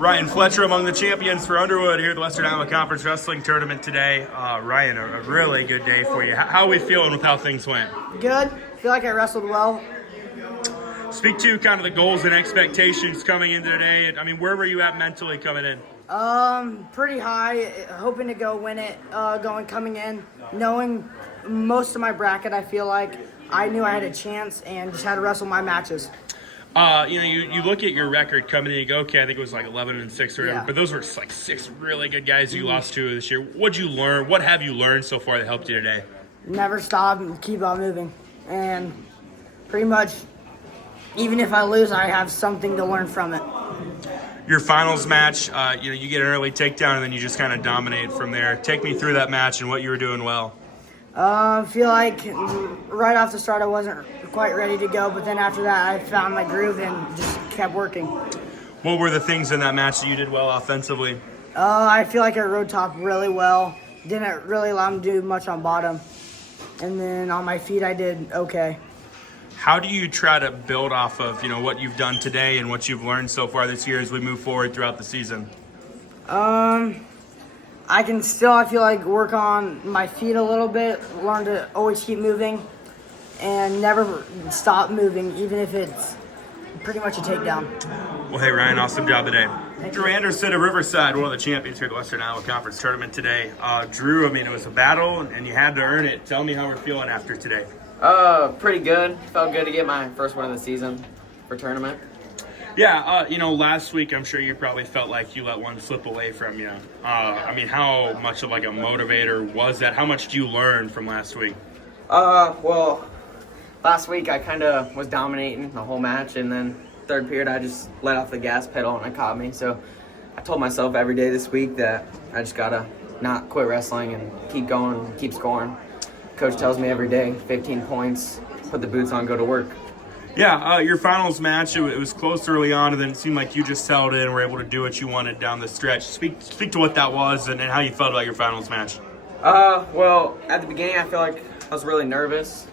Ryan Fletcher among the champions for Underwood here at the Western Iowa Conference Wrestling Tournament today. Ryan, a really good day for you. How are we feeling with how things went? Good. Feel like I wrestled well. Speak to kind of the goals and expectations coming into today. I mean, where were you at mentally coming in? Pretty high. Hoping to go win it. Coming in, knowing most of my bracket, I feel like I knew I had a chance and just had to wrestle my matches. You look at your record coming in, you go, okay, I think it was like 11-6 or whatever, Yeah. but those were like 6 really good guys you lost to this year. What'd you learn? What have you learned so far that helped you today? Never stop and keep on moving. And pretty much, even if I lose, I have something to learn from it. Your finals match, you get an early takedown and then you just kind of dominate from there. Take me through that match and what you were doing well. Feel like right off the start I wasn't quite ready to go, but then after that I found my groove and just kept working. What were the things in that match that you did well offensively? I feel like I rode top really well. Didn't really allow him to do much on bottom. And then on my feet I did okay. How do you try to build off of what you've done today and what you've learned so far this year as we move forward throughout the season? I can still, I feel like, work on my feet a little bit, learn to always keep moving and never stop moving, even if it's pretty much a takedown. Well, hey, Ryan, awesome job today. Drew Anderson of Riverside, one of the champions here at the Western Iowa Conference Tournament today. Drew, I mean, it was a battle and you had to earn it. Tell me how we're feeling after today. Pretty good. Felt good to get my first win of the season for tournament. Yeah, last week I'm sure you probably felt like you let one slip away from you. I mean, how much of like a motivator was that? How much do you learn from last week? Well, last week I kind of was dominating the whole match, and then third period I just let off the gas pedal and it caught me. So I told myself every day this week that I just gotta not quit wrestling and keep going and keep scoring. Coach tells me every day, 15 points, put the boots on, go to work. Yeah, your finals match, it was close early on, and then it seemed like you just settled in and were able to do what you wanted down the stretch. Speak to what that was and how you felt about your finals match. Well, at the beginning I feel like I was really nervous.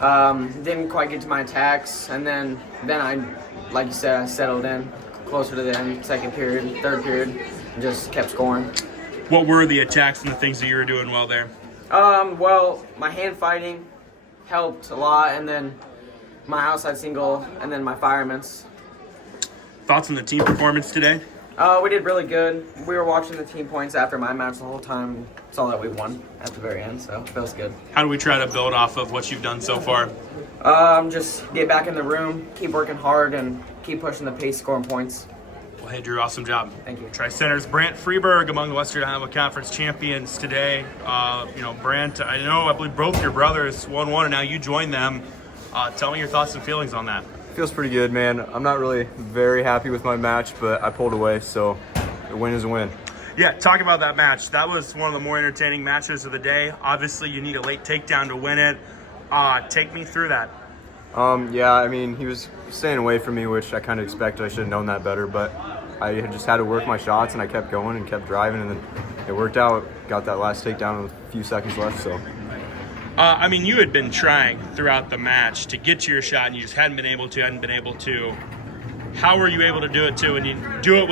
Didn't quite get to my attacks, and then I, like you said, I settled in closer to the end, second period, third period, and just kept scoring. What were the attacks and the things that you were doing well there? Well, my hand fighting helped a lot, and then my outside single, and then my fireman's. Thoughts on the team performance today? We did really good. We were watching the team points after my match the whole time. Saw that we won at the very end, so it feels good. How do we try to build off of what you've done so far? Just get back in the room, keep working hard, and keep pushing the pace, scoring points. Well, hey, Drew, awesome job. Thank you. Tri-Center's Brant Freeberg among the Western Iowa Conference champions today. Brant, I believe both your brothers won one, and now you joined them. Tell me your thoughts and feelings on that. Feels pretty good, man. I'm not really very happy with my match, but I pulled away, so a win is a win. Yeah, talk about that match. That was one of the more entertaining matches of the day. Obviously, you need a late takedown to win it. Take me through that. Yeah, I mean, he was staying away from me, which I kind of expected. I should have known that better, but I just had to work my shots, and I kept going and kept driving, and then it worked out. Got that last takedown with a few seconds left, so. You had been trying throughout the match to get to your shot, and you just hadn't been able to. How were you able to do it when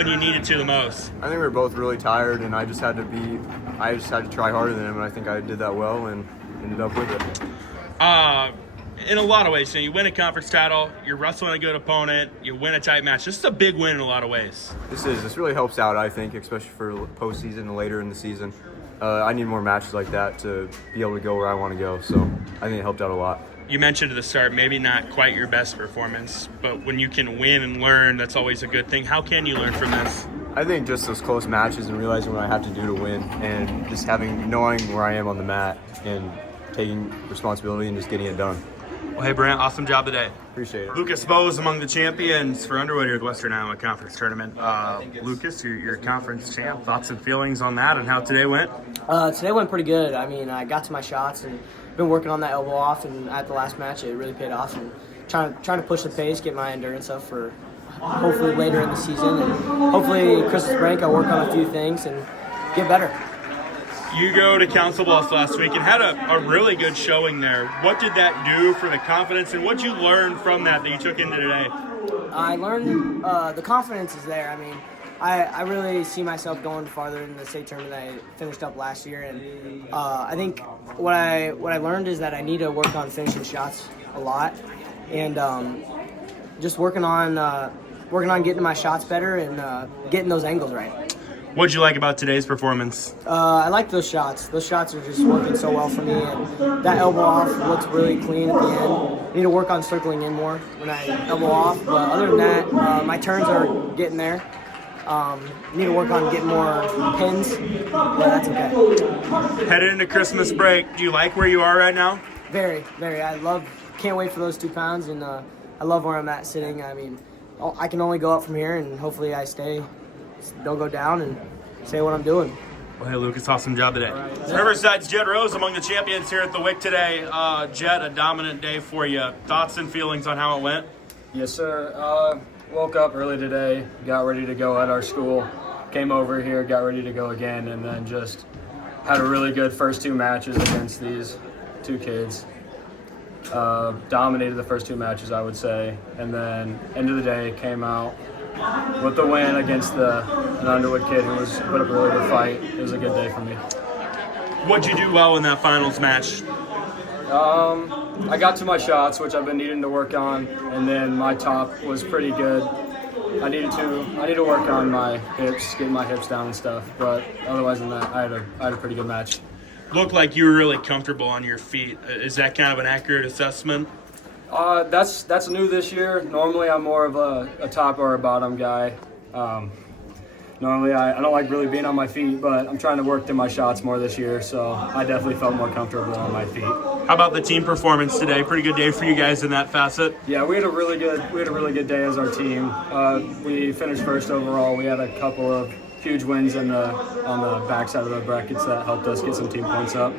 you needed to the most? I think we were both really tired, and I just had to try harder than him, and I think I did that well and ended up with it. In a lot of ways, you win a conference title, you're wrestling a good opponent, you win a tight match. This is a big win in a lot of ways. This really helps out, I think, especially for postseason and later in the season. I need more matches like that to be able to go where I want to go, so I think it helped out a lot. You mentioned at the start, maybe not quite your best performance, but when you can win and learn, that's always a good thing. How can you learn from this? I think just those close matches and realizing what I have to do to win, and just knowing where I am on the mat and taking responsibility and just getting it done. Well, hey, Brant, awesome job today. Appreciate it. Lucas Bose among the champions for Underwood here at the Western Iowa Conference Tournament. Lucas, your conference champ. Thoughts and feelings on that and how today went? Today went pretty good. I mean, I got to my shots and been working on that elbow off, and at the last match it really paid off, and trying to push the pace, get my endurance up for hopefully later in the season, and hopefully Christmas break I'll work on a few things and get better. You go to Council Bluffs last week and had a really good showing there. What did that do for the confidence, and what did you learn from that you took into today? I learned the confidence is there. I mean, I really see myself going farther in the state tournament than I finished up last year, and I think what I learned is that I need to work on finishing shots a lot, and just working on getting my shots better and getting those angles right. What'd you like about today's performance? I like those shots. Those shots are just working so well for me, and that elbow off looks really clean at the end. I need to work on circling in more when I elbow off, but other than that, my turns are getting there. Need to work on getting more pins, but that's okay. Headed into Christmas break, do you like where you are right now? Very, very. Can't wait for those 2 pounds, and I love where I'm at sitting. I mean, I can only go up from here, and hopefully I don't go down, and say what I'm doing. Well, hey, Lucas, awesome job today. Riverside's Jed Rose among the champions here at the WIC today. Jed, a dominant day for you. Thoughts and feelings on how it went? Yes, sir. Woke up early today, got ready to go at our school, came over here, got ready to go again, and then just had a really good first 2 matches against these 2 kids. Dominated the first 2 matches, I would say, and then end of the day came out with the win against an Underwood kid who put up a really good fight. It was a good day for me. What'd you do well in that finals match? I got to my shots, which I've been needing to work on, and then my top was pretty good. I need to work on my hips, getting my hips down and stuff. But otherwise than that, I had a pretty good match. Looked like you were really comfortable on your feet. Is that kind of an accurate assessment? That's new this year. Normally, I'm more of a top or a bottom guy. Normally, I don't like really being on my feet, but I'm trying to work to my shots more this year, so I definitely felt more comfortable on my feet. How about the team performance today? Pretty good day for you guys in that facet. Yeah, we had a really good day as our team. We finished first overall. We had a couple of huge wins on the backside of the brackets that helped us get some team points up.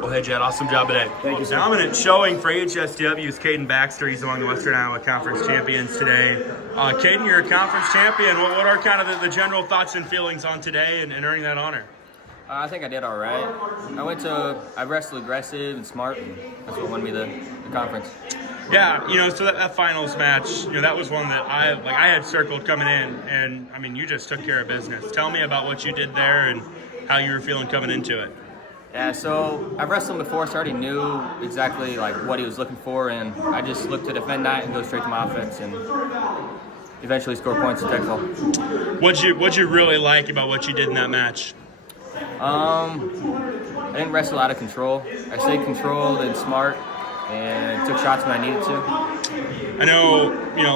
Well, hey, Jed, awesome job today. Thank you, sir. Dominant showing for HSW is Caden Baxter. He's among the Western Iowa Conference champions today. Caden, you're a conference champion. What are kind of the general thoughts and feelings on today and earning that honor? I think I did all right. I wrestled aggressive and smart, and that's what won me the conference. Yeah, so that finals match, that was one that I had circled coming in, and I mean, you just took care of business. Tell me about what you did there and how you were feeling coming into it. Yeah, so I've wrestled him before, so I already knew exactly what he was looking for, and I just looked to defend that and go straight to my offense and eventually score points and take all. What'd you really like about what you did in that match? I didn't wrestle out of control. I stayed controlled and smart and took shots when I needed to. I know,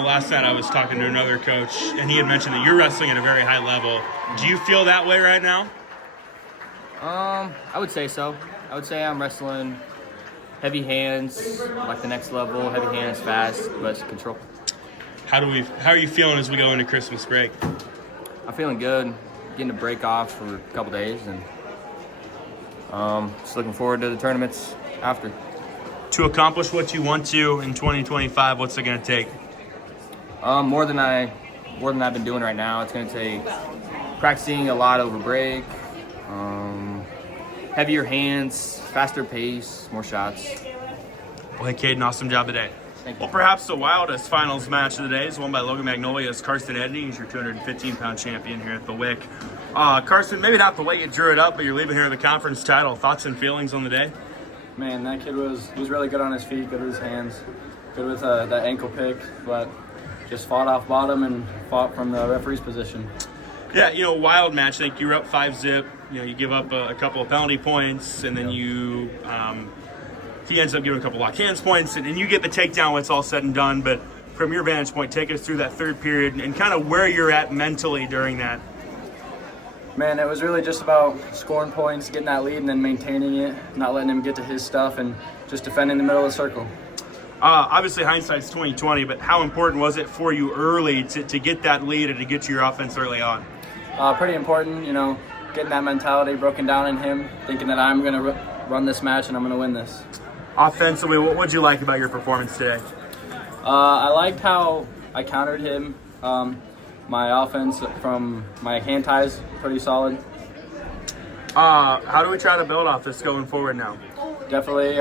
last night I was talking to another coach, and he had mentioned that you're wrestling at a very high level. Do you feel that way right now? I would say so. I would say I'm wrestling heavy hands, like the next level, heavy hands, fast, but control. How are you feeling as we go into Christmas break? I'm feeling good. Getting a break off for a couple days, and just looking forward to the tournaments after. To accomplish what you want to in 2025, what's it going to take? More than I've been doing right now. It's going to take practicing a lot over break, heavier hands, faster pace, more shots. Well, hey, Caden, awesome job today. Thank you. Well, perhaps the wildest finals match of the day is won by Logan Magnolia's Carson Edney. He's your 215-pound champion here at the WIC. Carson, maybe not the way you drew it up, but you're leaving here with a conference title. Thoughts and feelings on the day? Man, that kid was really good on his feet, good with his hands, good with that ankle pick, but just fought off bottom and fought from the referee's position. Yeah, wild match. I think you were up 5-zip. You give up a couple of penalty points, and then he ends up giving a couple lock hands points, and you get the takedown when it's all said and done. But from your vantage point, take us through that third period and kind of where you're at mentally during that. Man, it was really just about scoring points, getting that lead, and then maintaining it, not letting him get to his stuff, and just defending the middle of the circle. Obviously, hindsight's 20/20, but how important was it for you early to get that lead and to get to your offense early on? Pretty important, getting that mentality broken down in him, thinking that I'm going to run this match and I'm going to win this. Offensively, what did you like about your performance today? I liked how I countered him. My offense from my hand ties, pretty solid. How do we try to build off this going forward now? Definitely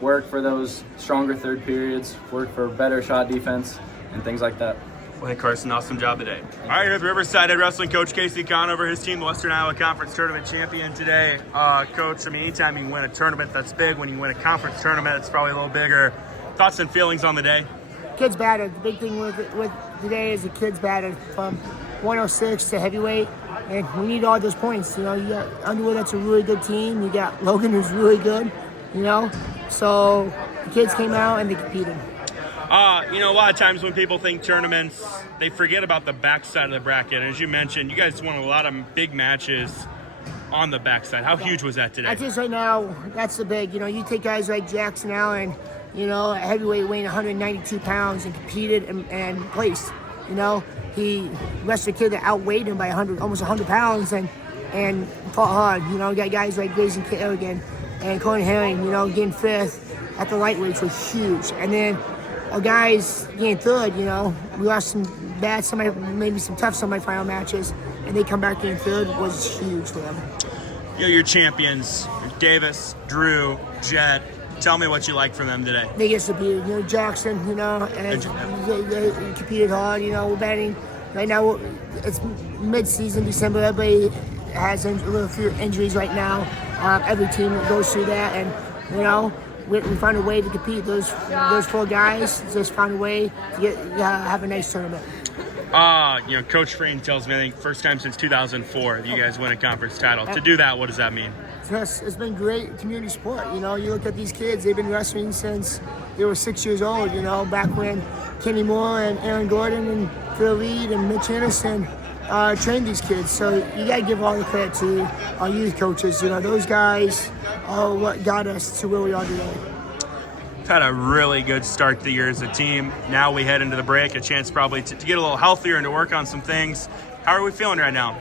work for those stronger third periods, work for better shot defense, and things like that. Well, hey, Carson, awesome job today. All right, here with Riverside Head Wrestling Coach Casey Conover, his team, the Western Iowa Conference Tournament champion today. Coach, I mean, anytime you win a tournament, that's big. When you win a conference tournament, it's probably a little bigger. Thoughts and feelings on the day? Kids battled. The big thing with today is the kids battled from 106 to heavyweight, and we need all those points. You know, you got Underwood, that's a really good team. You got Logan, who's really good. You know, so the kids came out and they competed. You know, a lot of times when people think tournaments, they forget about the backside of the bracket. And as you mentioned, you guys won a lot of big matches on the backside. How huge was that today? I think right now, that's the big. You know, you take guys like Jackson Allen, you know, a heavyweight weighing 192 pounds and competed and placed. You know, he wrestled a kid that outweighed him by almost 100 pounds and fought hard. You know, you got guys like Grayson Kerrigan and Conan Herring, you know, getting fifth at the lightweights was huge. And then our guys getting third, you know, we lost some bad, maybe some tough semifinal matches, and they come back getting third was huge for them. You know, your champions, Davis, Drew, Jet. Tell me what you like from them today. They get subdued. You know, Jackson, you know, and they competed hard. You know, we're batting right now. It's mid-season, December. Everybody has a little few injuries right now. Every team goes through that, and you know, we find a way to compete. Those four guys just find a way to have a nice tournament. You know, Coach Freen tells me, I think, first time since 2004 that you guys win a conference title. To do that, what does that mean? It's been great community support. You know, you look at these kids, they've been wrestling since they were 6 years old, you know, back when Kenny Moore and Aaron Gordon and Phil Reed and Mitch Anderson trained these kids. So you got to give all the credit to our youth coaches. You know, those guys are what got us to where we are today. We've had a really good start to the year as a team. Now we head into the break, a chance probably to get a little healthier and to work on some things. How are we feeling right now?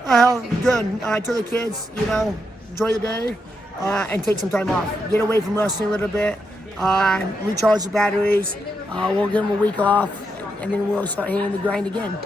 Good. I tell the kids, you know, enjoy the day and take some time off. Get away from wrestling a little bit, recharge the batteries. We'll give them a week off, and then we'll start hitting the grind again.